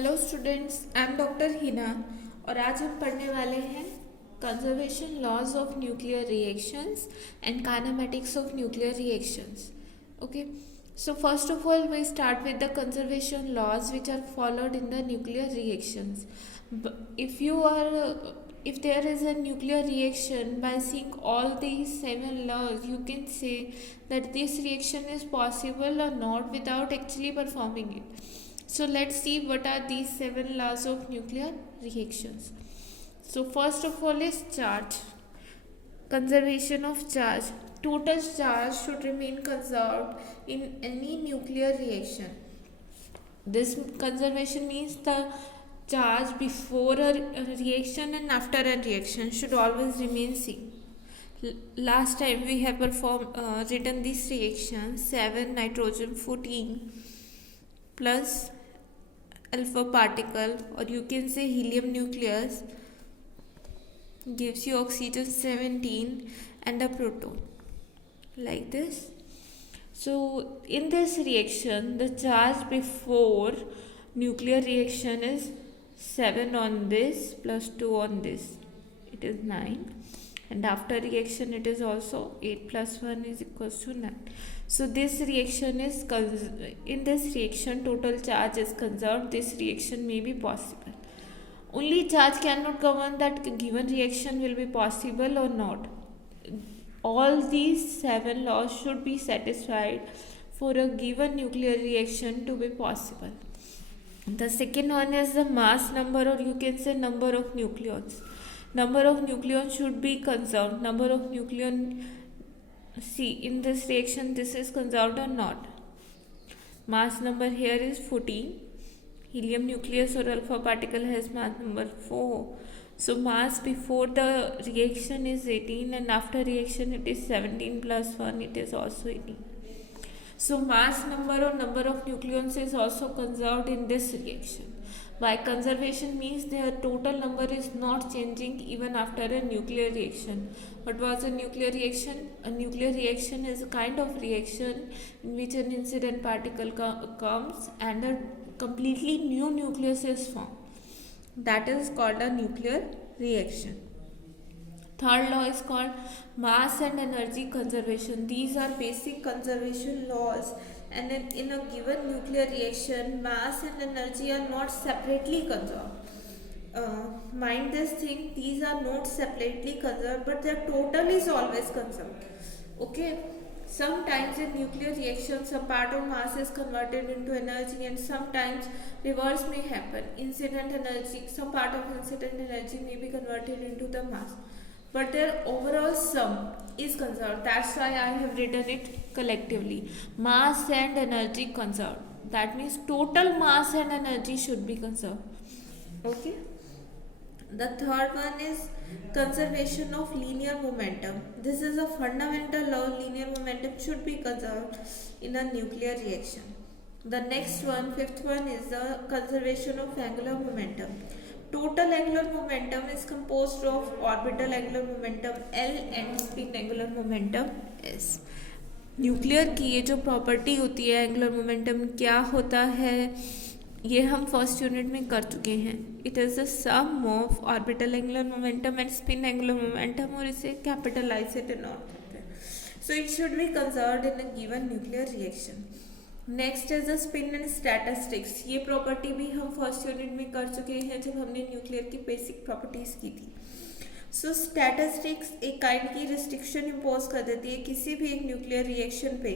Hello students, I am doctor Hina और आज हम पढ़ने वाले हैं conservation laws of nuclear reactions and kinematics of nuclear reactions. Okay, so first of all we start with the conservation laws which are followed in the nuclear reactions. If you are if there is a nuclear reaction, by seeing all these seven laws you can say that this reaction is possible or not without actually performing it. So let's see what are these seven laws of nuclear reactions. So first of all is charge. Conservation of charge. Total charge should remain conserved in any nuclear reaction. This conservation means the charge before a reaction and after a reaction should always remain same. Last time we have written this reaction 7 nitrogen 14 plus alpha particle, or you can say helium nucleus, gives you oxygen 17 and a proton, like this. So in this reaction the charge before nuclear reaction is 7 on this plus 2 on this, it is 9, and after reaction it is also 8 plus 1 is equals to 9. So this reaction is in this reaction total charge is conserved. This reaction may be possible. Only charge cannot govern that given reaction will be possible or not. All these seven laws should be satisfied for a given nuclear reaction to be possible. The second one is the mass number, or you can say number of nucleons. Number of nucleons should be conserved. Number of nucleon, see in this reaction this is conserved or not. Mass number here is 14. Helium nucleus or alpha particle has mass number 4. So mass before the reaction is 18 and after reaction it is 17 plus 1, it is also 18. So mass number or number of nucleons is also conserved in this reaction. By conservation means their total number is not changing even after a nuclear reaction. What was a nuclear reaction? A nuclear reaction is a kind of reaction in which an incident particle comes and a completely new nucleus is formed. That is called a nuclear reaction. Third law is called mass and energy conservation. These are basic conservation laws, and in a given nuclear reaction mass and energy are not separately conserved. Mind this thing, these are not separately conserved but their total is always conserved. Okay, sometimes in nuclear reaction some part of mass is converted into energy and sometimes reverse may happen. Incident energy, some part of incident energy may be converted into the mass, but their overall sum is conserved. That's why I have written it collectively. Mass and energy conserved. That means total mass and energy should be conserved. Okay. The third one is conservation of linear momentum. This is a fundamental law. Linear momentum should be conserved in a nuclear reaction. The next one, fifth one, is the conservation of angular momentum. Total angular momentum is composed of orbital angular momentum L and spin angular momentum S. Nuclear की ये जो property होती है angular momentum क्या होता है, ये हम फर्स्ट यूनिट में कर चुके हैं. It is the sum of orbital angular momentum and spin angular momentum, और इसे कैपिटलाइज से डिनोट करते हैं. So it should be conserved in a given nuclear reaction. Next is the spin and statistics. ये प्रॉपर्टी भी हम first unit में कर चुके हैं जब हमने न्यूक्लियर की बेसिक प्रॉपर्टीज की थी. सो स्टैटिस्टिक्स एक काइंड की रिस्ट्रिक्शन इम्पोज कर देती है किसी भी एक न्यूक्लियर रिएक्शन पे,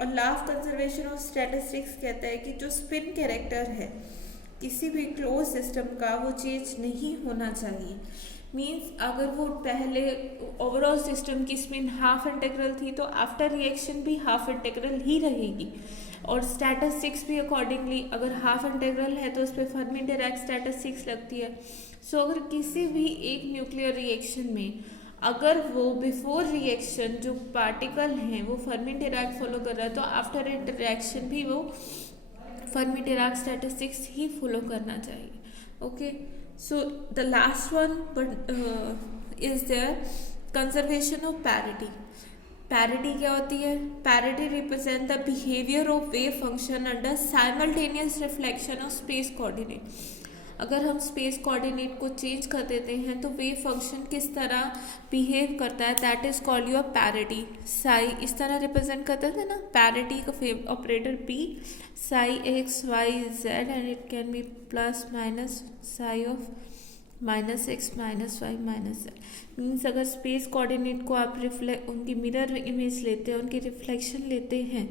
और law of conservation of statistics कहता है कि जो स्पिन कैरेक्टर है किसी भी क्लोज सिस्टम का वो चेंज नहीं होना चाहिए. मीन्स अगर वो पहले ओवरऑल सिस्टम की स्पिन हाफ इंटेग्रल थी तो आफ्टर रिएक्शन भी हाफ इंटेग्रल ही रहेगी, और स्टैटिस्टिक्स भी अकॉर्डिंगली अगर हाफ इंटेग्रल है तो उस पर फर्मी डिराक स्टैटिस्टिक्स लगती है. सो अगर किसी भी एक न्यूक्लियर रिएक्शन में अगर वो बिफोर रिएक्शन जो पार्टिकल हैं वो फर्मी डिराक फॉलो कर रहा है तो आफ्टर इंटरेक्शन भी वो फर्मी डिराक स्टैटिस्टिक्स ही फॉलो करना चाहिए. Okay, so the last one but is there conservation of parity. Parity क्या होती है? Parity represent the behaviour of wave function under simultaneous reflection of space coordinate. अगर हम space coordinate को change कर देते हैं तो वेव फंक्शन किस तरह बिहेव करता है, that is called your parity. Psi इस तरह रिप्रेजेंट करते थे ना, पैरिटी का operator P, psi X Y Z and it can be plus minus psi of minus X minus Y minus Z. Means अगर स्पेस कोऑर्डिनेट को आप उनकी मिरर इमेज लेते हैं, उनकी रिफ्लेक्शन लेते हैं,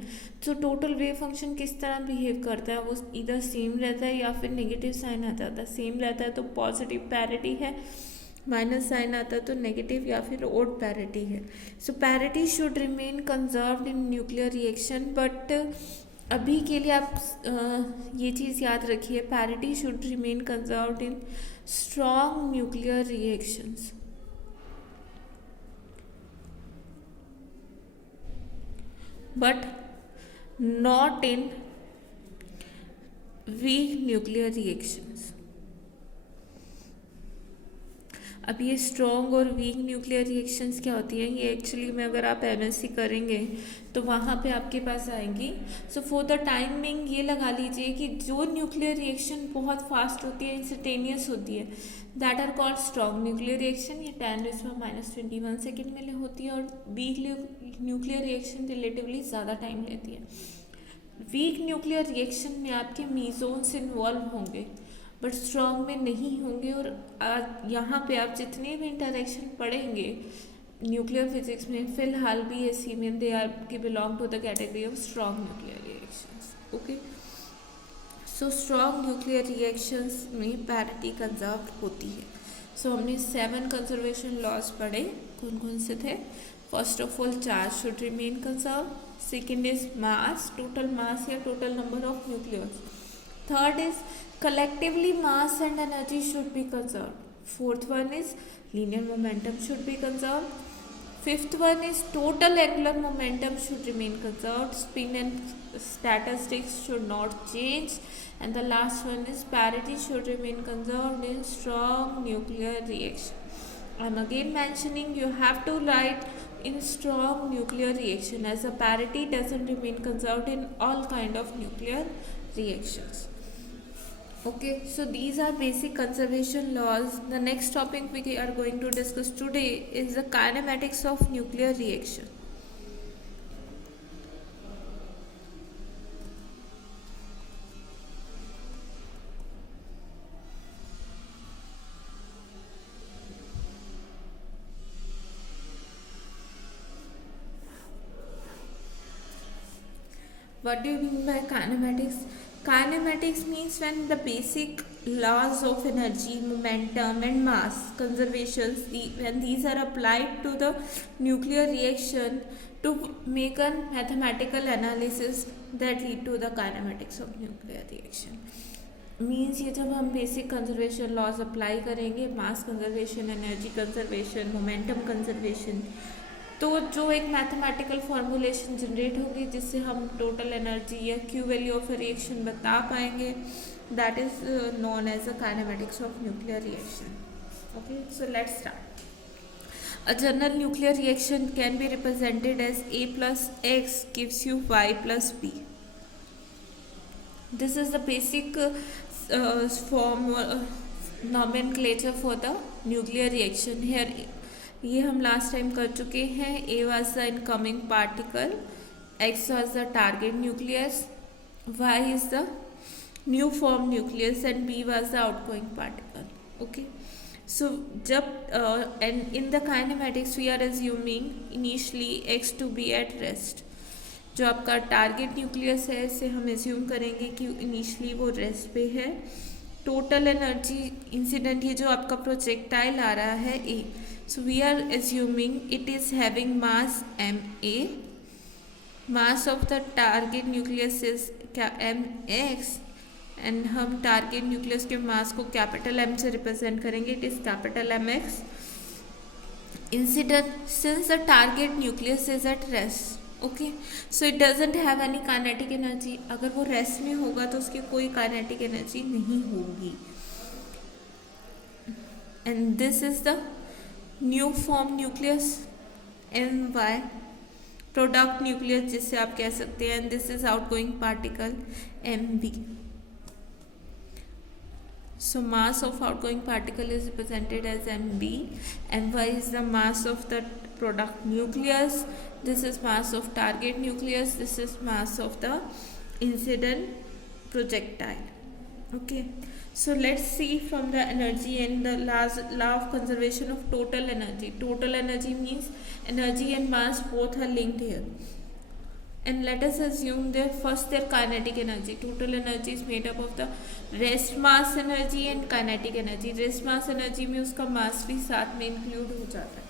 तो टोटल वेव फंक्शन किस तरह बिहेव करता है, वो इधर सेम रहता है या फिर नेगेटिव साइन आता है। सेम रहता है तो पॉजिटिव पैरिटी है, माइनस साइन आता है तो नेगेटिव या फिर ओड पैरिटी है। So parity should remain conserved in nuclear reaction, but अभी के लिए आप ये चीज़ याद रखिए, parity should remain conserved in strong nuclear reactions, but not in weak nuclear reactions। अब ये स्ट्रॉन्ग और वीक न्यूक्लियर रिएक्शंस क्या होती हैं, ये एक्चुअली में अगर आप एमएससी करेंगे तो वहाँ पे आपके पास आएंगी। सो फॉर द टाइमिंग ये लगा लीजिए कि जो न्यूक्लियर रिएक्शन बहुत फास्ट होती है, इंस्टेंटेनियस होती है, that are called strong nuclear reaction, ये 10⁻⁻21 सेकेंड में होती है। और वीक न्यूक्लियर रिएक्शन रिलेटिवली ज़्यादा टाइम लेती है। वीक न्यूक्लियर रिएक्शन में आपके मीजोन्स इन्वॉल्व होंगे बट स्ट्रॉन्ग में नहीं होंगे। और यहाँ पे आप जितने भी इंटरेक्शन पढ़ेंगे न्यूक्लियर फिजिक्स में, फिलहाल BSc में, दे आर के belong to the category of strong nuclear reactions. Okay, so strong nuclear reactions में पैरिटी कंजर्व होती है। सो हमने 7 कंजर्वेशन लॉज पढ़े, कौन कौन से थे? First of all, charge should remain conserve. Second is mass, total mass या total number of nucleus. Third is collectively mass and energy should be conserved. Fourth one is linear momentum should be conserved. Fifth one is total angular momentum should remain conserved. Spin and statistics should not change. And the last one is parity should remain conserved in strong nuclear reaction. I'm again mentioning you have to write in strong nuclear reaction, as a parity doesn't remain conserved in all kind of nuclear reactions. Okay, so these are basic conservation laws. The next topic we are going to discuss today is the kinematics of nuclear reaction. What do you mean by kinematics? Kinematics means when the basic laws of energy, momentum and mass conservations, when these are applied to the nuclear reaction to make a mathematical analysis that lead to the kinematics of nuclear reaction. Means ये जब हम basic conservation laws apply करेंगे, mass conservation, energy conservation, momentum conservation, तो जो एक mathematical formulation generate होगी जिससे हम टोटल एनर्जी या क्यू वैल्यू ऑफ रिएक्शन बता पाएंगे, that is known as a kinematics of nuclear reaction. Okay, so let's start. A general nuclear reaction can be represented as A plus X gives you Y plus B. This is the basic form nomenclature for the nuclear reaction. Here ये हम last time कर चुके हैं. A was the incoming particle, X was the target nucleus, Y is the new formed nucleus and B was the outgoing particle. Okay. So जब and in the kinematics we are assuming initially X to be at rest. जो आपका target nucleus है इसे हम assume करेंगे कि initially वो rest पे है. टोटल एनर्जी इंसिडेंट ये जो आपका प्रोजेक्टाइल आ रहा है A, so we are assuming it is having mass ma, mass of the target nucleus is क्या mx, एंड हम टारगेट न्यूक्लियस के मास को कैपिटल M से रिप्रेजेंट करेंगे. It is capital mx. Incident since the target nucleus is at rest. Okay, so it doesn't have any kinetic energy. अगर वो rest में होगा तो उसकी कोई काइनेटिक एनर्जी नहीं होगी. And this is the new form nucleus my. Product nucleus जिससे आप कह सकते हैं, and this is outgoing particle mv. So mass of outgoing particle is represented as mv. My is the mass of the product nucleus. This is mass of target nucleus. This is mass of the incident projectile. Okay, so let's see from the energy and the law of conservation of total energy. Total energy means energy and mass both are linked here. And let us assume their kinetic energy. Total energy is made up of the rest mass energy and kinetic energy. Rest mass energy में उसका mass भी साथ में include हो जाता है.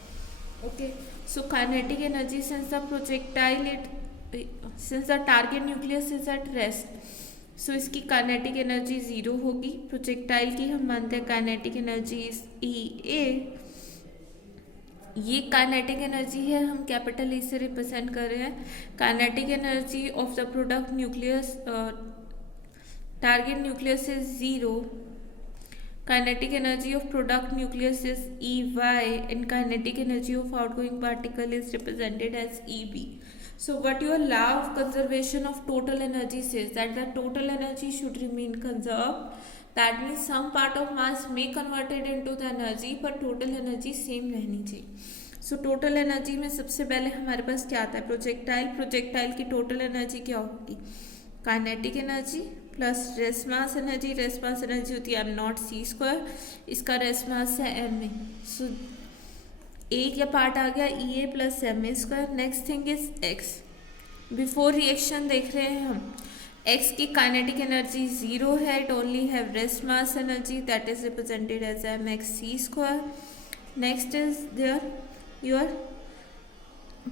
Okay, so kinetic energy, since the projectile since the target nucleus is at rest, so इसकी kinetic energy 0 होगी. projectile की हम मानते हैं kinetic energy is EA. ये काइनेटिक एनर्जी है, हम कैपिटल ई से रिप्रेजेंट कर रहे हैं. Kinetic energy of the product nucleus, target nucleus is 0. Kinetic energy of product nucleus is EY and kinetic energy of outgoing particle is represented as EB. So what your law of conservation of total energy says, that the total energy should remain conserved. That means some part of mass may converted into the energy, but total energy same रहनी चाहिए. So total energy में सबसे पहले हमारे पास क्या आता है, projectile. Projectile की टोटल एनर्जी क्या होगी, kinetic energy plus rest mass energy. Rest mass energy होती है m0c², इसका रेस्ट मास है ma. सो एक या पार्ट आ गया EA plus ma². Next thing is x. Before reaction देख रहे हैं हम, x की काइनेटिक एनर्जी 0 है, it only have rest mass energy that is represented as mxc². Next is there your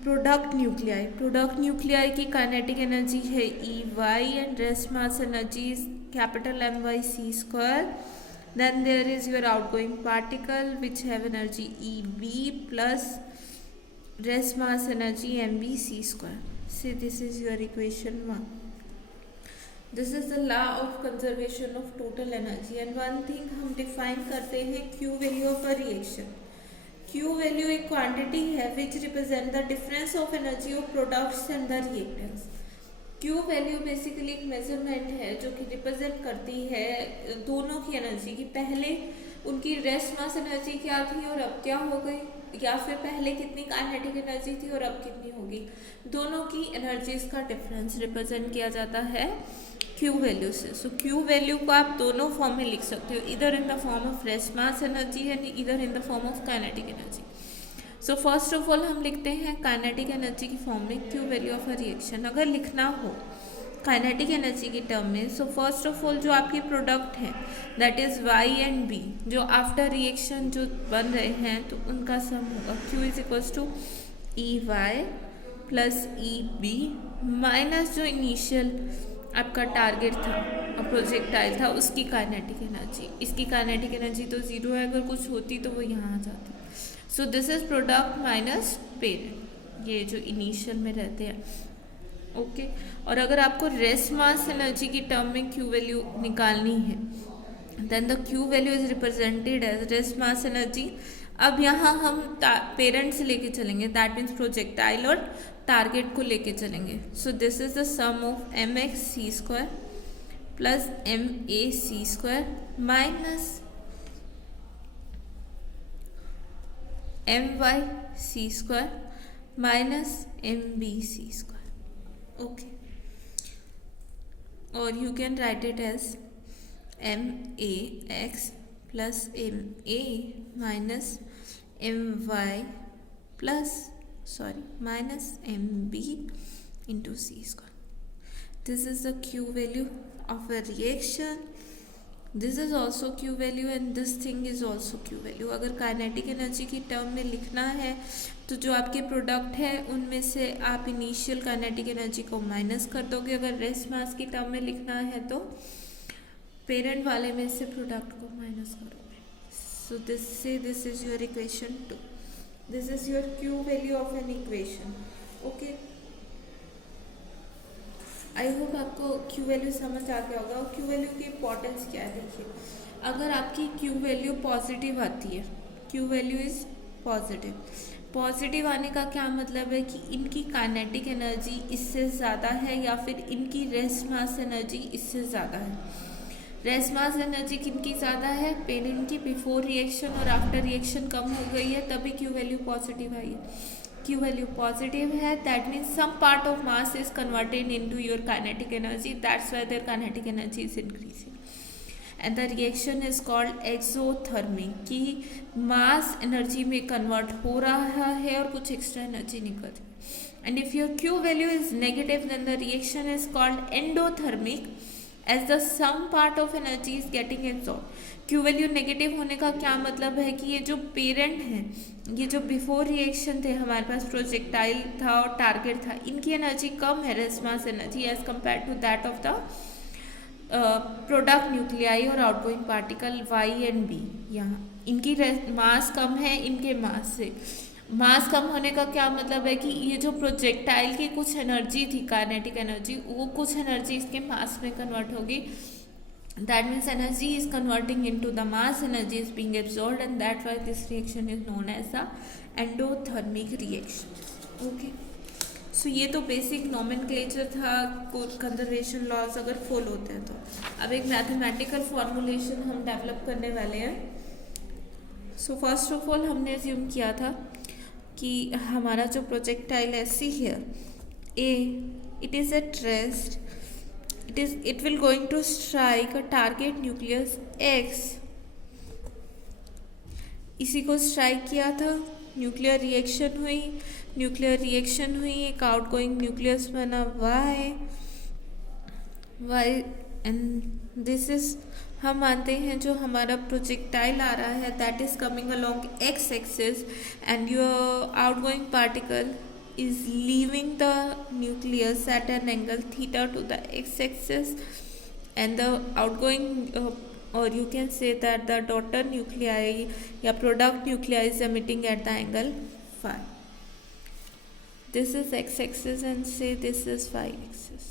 product nuclei. Product nuclei की kinetic energy है EY and rest mass energy is capital myc². Then there is your outgoing particle which have energy EB plus rest mass energy mvc². See, this is your equation 1. This is the law of conservation of total energy. And one thing हम define करते हैं Q value of a reaction. Q value एक quantity है which represent the difference of energy of products and the reactants. Q value basically एक measurement है जो कि represent करती है दोनों की एनर्जी की. पहले उनकी रेस्ट मास एनर्जी क्या थी और अब क्या हो गई, या फिर पहले कितनी काइनेटिक एनर्जी थी और अब कितनी होगी. दोनों की एनर्जीज का डिफरेंस रिप्रेजेंट किया जाता है Q वैल्यू से. सो Q वैल्यू को आप दोनों फॉर्म में लिख सकते हो, इधर in the form of rest mass energy and इधर in the form of kinetic energy. So first of all हम लिखते हैं काइनेटिक एनर्जी की फॉर्म में Q value of a reaction. अगर लिखना हो काइनेटिक एनर्जी की टर्म में, सो फर्स्ट ऑफ ऑल जो आपके प्रोडक्ट हैं that is Y and B, जो आफ्टर रिएक्शन जो बन रहे हैं तो उनका सम होगा Q is equals to EY plus EB minus जो इनिशियल आपका टारगेट था और प्रोजेक्टाइल था उसकी काइनेटिक एनर्जी. इसकी काइनेटिक एनर्जी तो 0 है, अगर कुछ होती तो वो यहाँ आ जाती. सो this is product minus parent, ये जो इनिशियल में रहते हैं. ओके, और अगर आपको रेस्ट मास एनर्जी की टर्म में Q वैल्यू निकालनी है then the Q value is represented as rest mass energy. अब यहाँ हम पेरेंट से लेके चलेंगे, दैट मीन्स प्रोजेक्टाइल और टारगेट को लेके चलेंगे. So this is the sum of mxc² plus mac² minus myc² minus mbc². Okay, और you can write it as max plus ma minus my plus minus mb into c². This is the Q value of a reaction. This is also Q value and this thing is also Q value. अगर kinetic energy की term में लिखना है तो जो आपके product है उनमें से आप इनिशियल काइनेटिक एनर्जी को माइनस कर दोगे. अगर रेस्ट मास की टर्म में लिखना है तो पेरेंट वाले में से प्रोडक्ट को माइनस करोगे. सो this is your equation 2. This is your Q value of an equation. Okay, I hope आपको Q वैल्यू समझ आ गया होगा. और Q वैल्यू की इम्पोर्टेंस क्या है, देखिए अगर आपकी Q वैल्यू पॉजिटिव आती है, Q value is positive, positive आने का क्या मतलब है कि इनकी काइनेटिक एनर्जी इससे ज़्यादा है या फिर इनकी रेस्ट मास एनर्जी इससे ज़्यादा है। रेस्ट मास एनर्जी किनकी ज़्यादा है, पेरेंट की बिफोर रिएक्शन और आफ्टर रिएक्शन कम हो गई है, तभी क्यू वैल्यू पॉजिटिव आई है। क्यू वैल्यू पॉजिटिव है, that means some part of mass is converted into your kinetic energy, that's why their kinetic energy is increasing. And the reaction is called exothermic, कि mass energy में convert हो रहा है और कुछ extra energy निकल रही। And if your Q value is negative then the reaction is called endothermic, as the some part of energy is getting absorb. Q value negative होने का क्या मतलब है कि ये जो पेरेंट हैं, ये जो बिफोर रिएक्शन थे हमारे पास प्रोजेक्टाइल था और टारगेट था, इनकी एनर्जी कम है, rest mass energy, as compare to that of the product nuclei और outgoing particle Y and B. यहाँ इनकी मास कम है इनके मास से। मास कम होने का क्या मतलब है कि ये जो प्रोजेक्टाइल की कुछ एनर्जी थी, काइनेटिक एनर्जी, वो कुछ एनर्जी इसके मास में कन्वर्ट होगी। That means energy is converting into the mass, energy is being absorbed, and that why this reaction is known as the endothermic reaction. Okay, so ये तो बेसिक नॉमेनक्लेचर था, conservation laws अगर follow होते हैं तो। अब एक मैथमेटिकल फॉर्मूलेशन हम डेवलप करने वाले हैं। सो फर्स्ट ऑफ ऑल हमने अज्यूम किया था कि हमारा जो प्रोजेक्टाइल है, see here A, it is at rest, it will going to strike a target nucleus X। इसी को स्ट्राइक किया था, न्यूक्लियर रिएक्शन हुई, न्यूक्लियर रिएक्शन हुई, एक आउटगोइंग न्यूक्लियस बना Y एंड दिस इज, हम मानते हैं जो हमारा प्रोजेक्टाइल आ रहा है that is coming along x axis and your outgoing particle is leaving the nucleus at an angle theta to the x-axis, and the outgoing or you can say that the daughter nuclei या product nuclei is emitting at the angle phi. This is x-axis and say this is y-axis.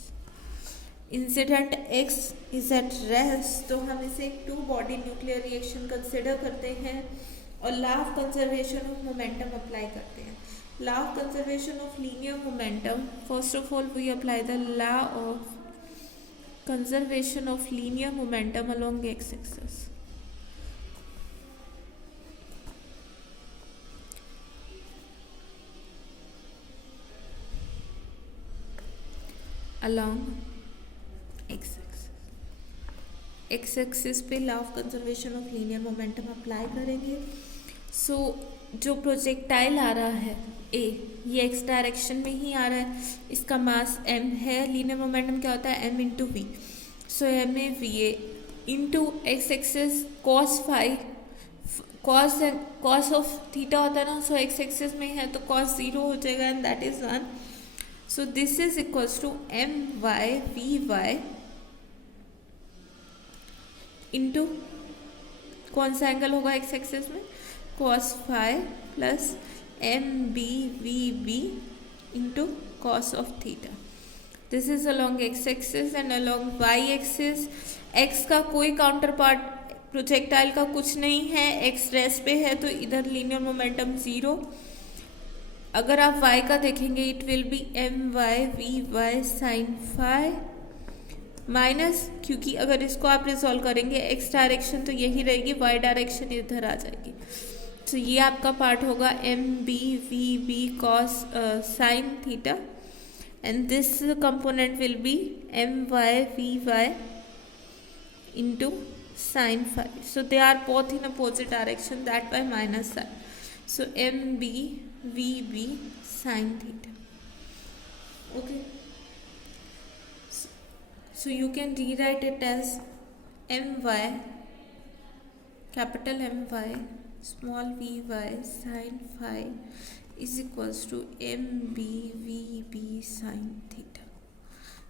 Incident x is at rest, तो हम इसे एक two body nuclear reaction consider करते हैं और law of conservation of momentum apply करते हैं। Law of conservation of linear momentum, first of all we apply the law of conservation of linear momentum along x-axis. Along x-axis, x-axis पे law of conservation of linear momentum apply करेंगे। So जो projectile आ रहा है ए, ये x direction में ही आ रहा है, इसका मास एम है, लीनियर मोमेंटम क्या होता है, M into V. So M A V A into X axis cos phi, cos of theta होता है ना, सो एक्स एक्सिस में है तो कॉस जीरो हो जाएगा and that is 1। So this is equals to M Y V Y into कौन सा एंगल होगा एक्स एक्सिस में, cos phi plus mbvb into cos of theta. This is along x-axis and along y-axis x का कोई counter part projectile का कुछ नहीं है, x रेस्ट पे है तो इधर लीनियर मोमेंटम जीरो। अगर आप y का देखेंगे it will be M Y V Y sine phi minus, क्योंकि अगर इसको आप रिजॉल्व करेंगे x डायरेक्शन तो यही रहेगी, y डायरेक्शन इधर आ जाएगी। तो ये आपका पार्ट होगा M B V B cos sine theta and this component will be M Y V Y into sine phi. So they are both in opposite direction, that by minus sign. So M B V B sine theta. Okay, so you can rewrite it as M Y capital M Y small v y sin phi is equals to m b v b sin theta.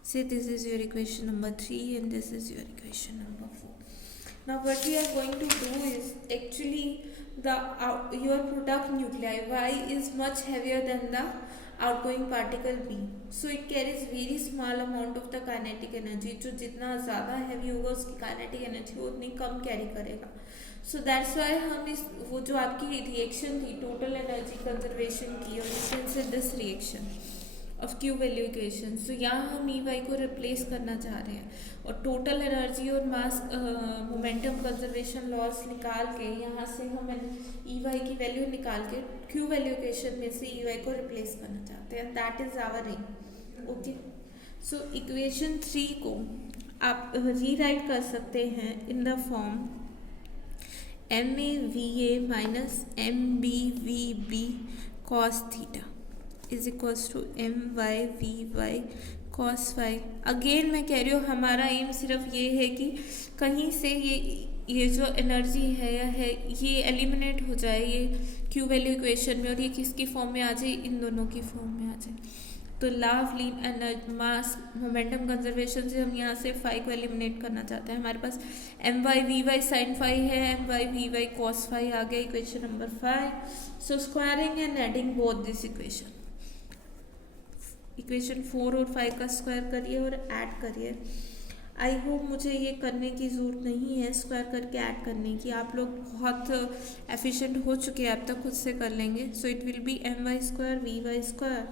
Say this is your equation number 3 and this is your equation number 4. Now what we are going to do is actually the your product nuclei y is much heavier than the outgoing particle B. So it carries very small amount of the kinetic energy. जो जितना ज़्यादा heavy होगा उसकी kinetic energy वो उतनी कम carry करेगा. So that's why हम इस वो जो आपकी रिएक्शन थी टोटल एनर्जी कंजर्वेशन की, और you can say this reaction of Q value equation. So यहाँ हम ई वाई को रिप्लेस करना चाह रहे हैं और टोटल एनर्जी और मास मोमेंटम कंजर्वेशन लॉस निकाल के यहाँ से हम ई वाई की वैल्यू निकाल के क्यू वैल्यू इक्वेशन में से ई वाई को रिप्लेस करना चाहते हैं. That is our M. Okay, so equation 3 को आप रीराइट कर सकते हैं in the form M A V A minus M B V B cos theta is equals to M Y V Y cos Y. Again मैं कह रही हूँ हमारा एम सिर्फ ये है कि कहीं से ये जो एनर्जी है या है ये एलिमिनेट हो जाए ये क्यू वैल्यू इक्वेशन में, और ये किसकी फॉर्म में आ जाए, इन दोनों की फॉर्म में आ जाए. तो law of mass momentum conservation से हम यहाँ से फाई को एलिमिनेट करना चाहते हैं. हमारे पास M Y V Y sine phi है, M Y V Y cos phi आ गया equation number 5. So squaring and adding both this equation, equation 4 और 5 का स्क्वायर करिए और ऐड करिए. आई होप मुझे ये करने की ज़रूरत नहीं है स्क्वायर करके ऐड करने की, आप लोग बहुत एफिशिएंट हो चुके हैं अब तक, खुद से कर लेंगे. So it will be M Y square V Y square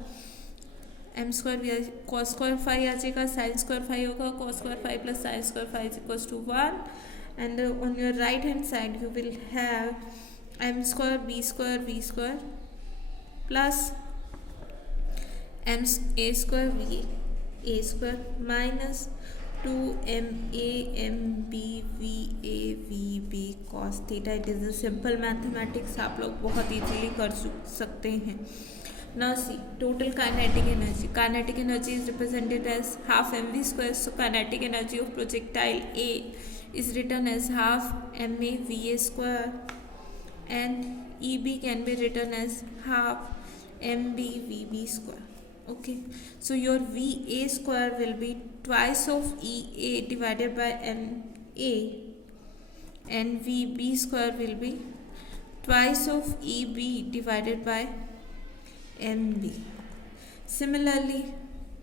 M square V I cos square five आ जाएगा, साइन स्क्वायर फाइव होगा, cos square five plus sine square five is equals to 1. And on your right hand side you will have M square V square plus M A square V A square minus 2 B V B cos theta. It is a simple mathematics, आप लोग बहुत easily कर सकते हैं. Now see total kinetic energy is represented as half mv square. So kinetic energy of projectile A is written as half ma va square, and eb can be written as half mb vb square. Okay, so your va square will be twice of ea divided by ma, and vb square will be twice of eb divided by mb. Similarly,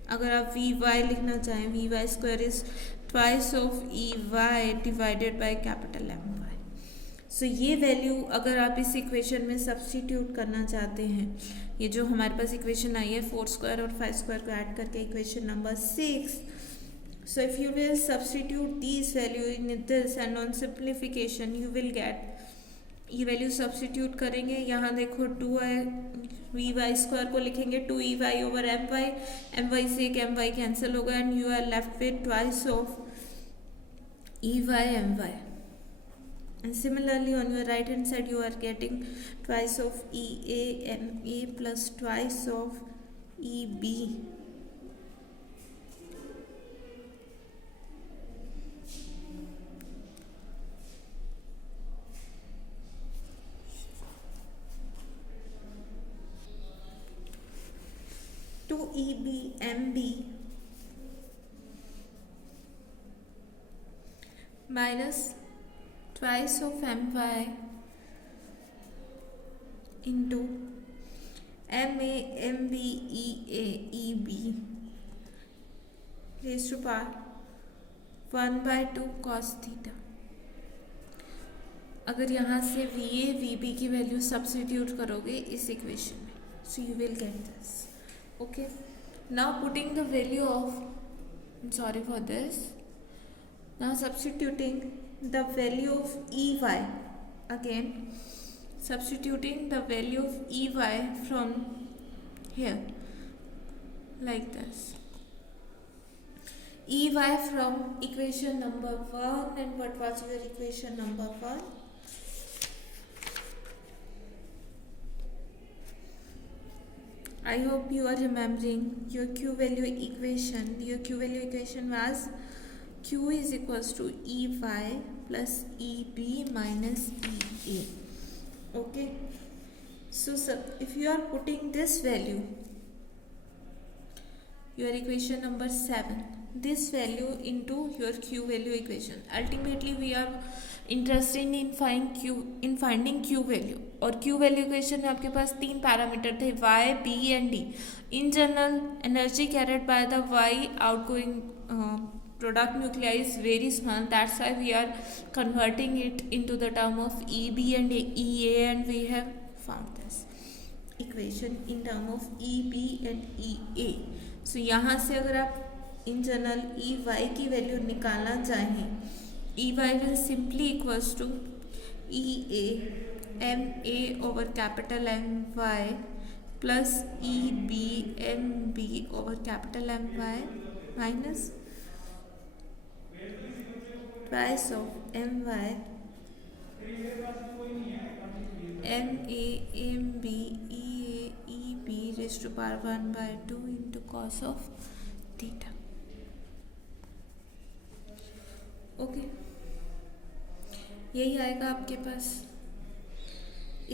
अगर आप we Y लिखना चाहें, V Y square is twice of E Y divided by capital M Y. So ये value अगर आप इस equation में substitute करना चाहते हैं, ये जो हमारे पास इक्वेशन आई है 4 स्क्वायर और 5 स्क्वायर को ऐड करके equation number 6. So if you will substitute this value in this and on simplification you will get, ये वैल्यू सब्सटीट्यूट करेंगे, यहाँ देखो 2 है, वी वाई स्क्वायर को लिखेंगे 2 E Y over M Y से एक एम वाई कैंसिल होगा, and you are left with twice of E Y M Y. And similarly on your right hand side you are getting twice of E A M A plus twice of E B. EB MB minus twice of MY into MA MB EA EB raised to power 1/2 cos theta. अगर यहाँ से VA VB की value substitute करोगे इस equation में, so you will get this. Okay, now putting the value of, sorry for this, now substituting the value of EY, again substituting the value of EY from here like this. EY from equation number 1, and what was your equation number 1? I hope you are remembering your Q value equation. Your Q value equation was Q is equals to EY plus EB minus EA. Okay. So if you are putting this value, your equation number 7, this value into your Q value equation, ultimately we are interested in finding Q value, और Q value equation में आपके पास 3 parameter थे, Y, B and D. In general energy carried by the Y outgoing product nuclei is very small, that's why we are converting it into the term of EB and EA, and we have found this equation in term of EB and EA. so यहाँ से अगर आप in general EY की value निकालना चाहें, EY will simply equals to EA MA over capital MY plus EB MB over capital MY minus twice of my ma mb ea eb raised to power 1/2 into cos of theta. Okay, यही आएगा आपके पास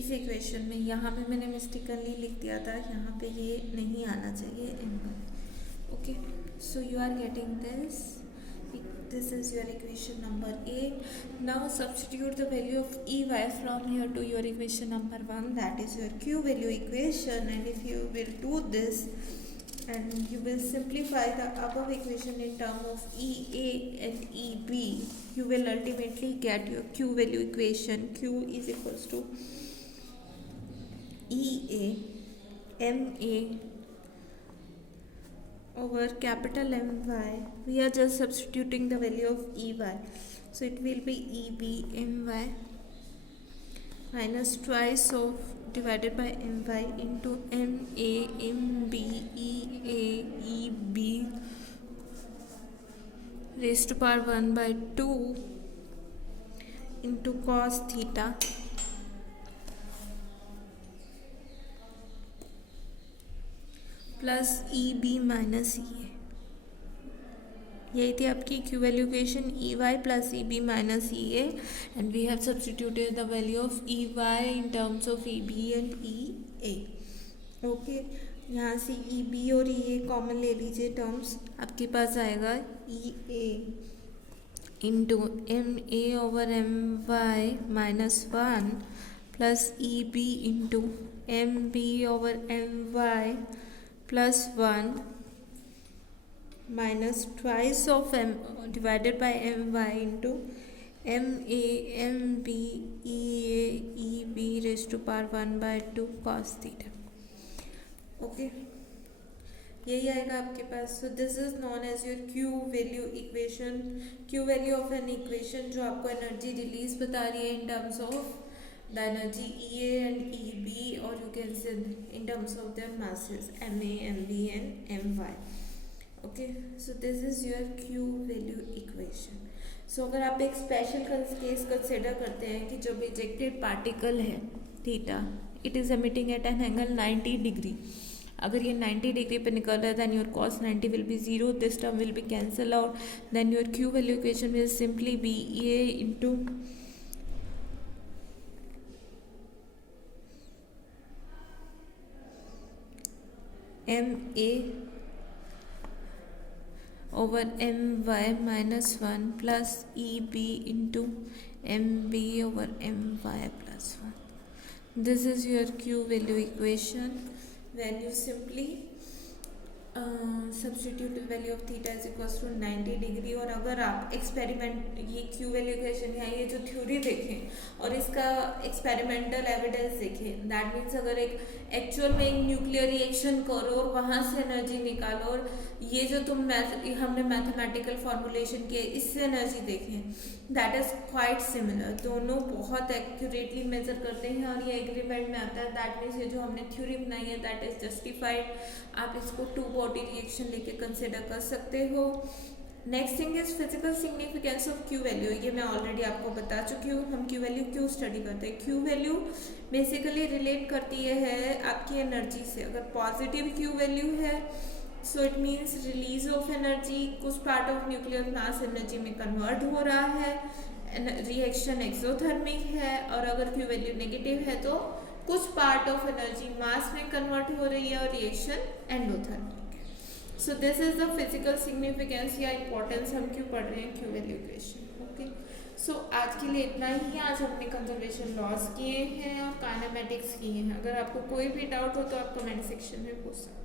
इस equation में. यहाँ पे मैंने mistakenly लिख दिया था, यहाँ पे ये नहीं आना चाहिए m1. Okay, so you are getting this. This is your equation number 8. Now substitute the value of EY from here to your equation number 1, that is your Q value equation, and if you will do this and you will simplify the above equation in terms of EA and EB, you will ultimately get your Q value equation. Q is equals to EA MA over capital MY. We are just substituting the value of EY, so it will be EB MY minus twice of divided by MY into MA MB EA EB raised to power 1/2 into cos theta plus E B minus E A. यही थी आपकी Q value equation, E Y plus E B minus E A, and we have substituted the value of E Y in terms of E B and E A. Okay, यहाँ से E B और ई ए common ले लीजिए terms, आपके पास आएगा E A into M A over M Y minus 1 plus E B into M B over M Y plus 1 minus twice of m divided by my into ma mb ea eb raised to power 1/2 cos theta. Okay, यही आएगा आपके पास. So this is known as your Q value equation. Q value of an equation जो आपको energy release बता रही है in terms of the energy EA and EB, or you can say in terms of their masses MA, MB and MY. Okay, so this is your Q value equation. So अगर आप एक special case consider करते हैं कि जब ejected particle है theta, it is emitting at an angle 90 degree. अगर ये 90 डिग्री पे निकल रहा है, then your cos 90 will be 0, this term will be cancel out, then your Q value equation will simply be EA into MA over MY minus 1 plus EB into MB over MY plus 1. This is your Q value equation. When you simply substitute the value of theta is equals to 90 degree. और अगर आप experiment ये Q value equation या ये जो theory देखें और इसका एक्सपेरिमेंटल एविडेंस देखें, दैट मीन्स अगर एक एक्चुअल में एक न्यूक्लियर रिएक्शन करो और वहाँ से एनर्जी निकालो, और ये जो हमने मैथमेटिकल फॉर्मुलेशन किया इससे एनर्जी देखें, दैट इज़ क्वाइट सिमिलर. दोनों बहुत एक्यूरेटली मेजर करते हैं और ये एग्रीमेंट में आता है. दैट मीन्स ये जो हमने थ्योरी बनाई है दैट इज जस्टिफाइड. आप इसको टू बॉडी रिएक्शन लेके कंसिडर कर सकते हो. Next thing is physical significance of Q value. ये मैं ऑलरेडी आपको बता चुकी हूँ. हम क्यू वैल्यू क्यों स्टडी करते हैं. क्यू वैल्यू बेसिकली रिलेट करती है आपकी एनर्जी से. अगर पॉजिटिव क्यू वैल्यू है so it means release of energy, कुछ part of nuclear mass energy में कन्वर्ट हो रहा है, रिएक्शन एक्सोथर्मिक है. और अगर क्यू वैल्यू नेगेटिव है तो कुछ पार्ट ऑफ एनर्जी मास में कन्वर्ट हो रही है और रिएक्शन एंडोथर्मिक है. सो this is the physical significance या इंपॉर्टेंस हम क्यों पढ़ रहे हैं क्यू वैल्यू इक्वेशन. ओके, सो आज के लिए इतना ही। आज हमने कंजर्वेशन लॉस किए हैं और काइनेमेटिक्स किए हैं। अगर आपको कोई भी डाउट हो तो आप कमेंट सेक्शन में पूछ सकते हैं।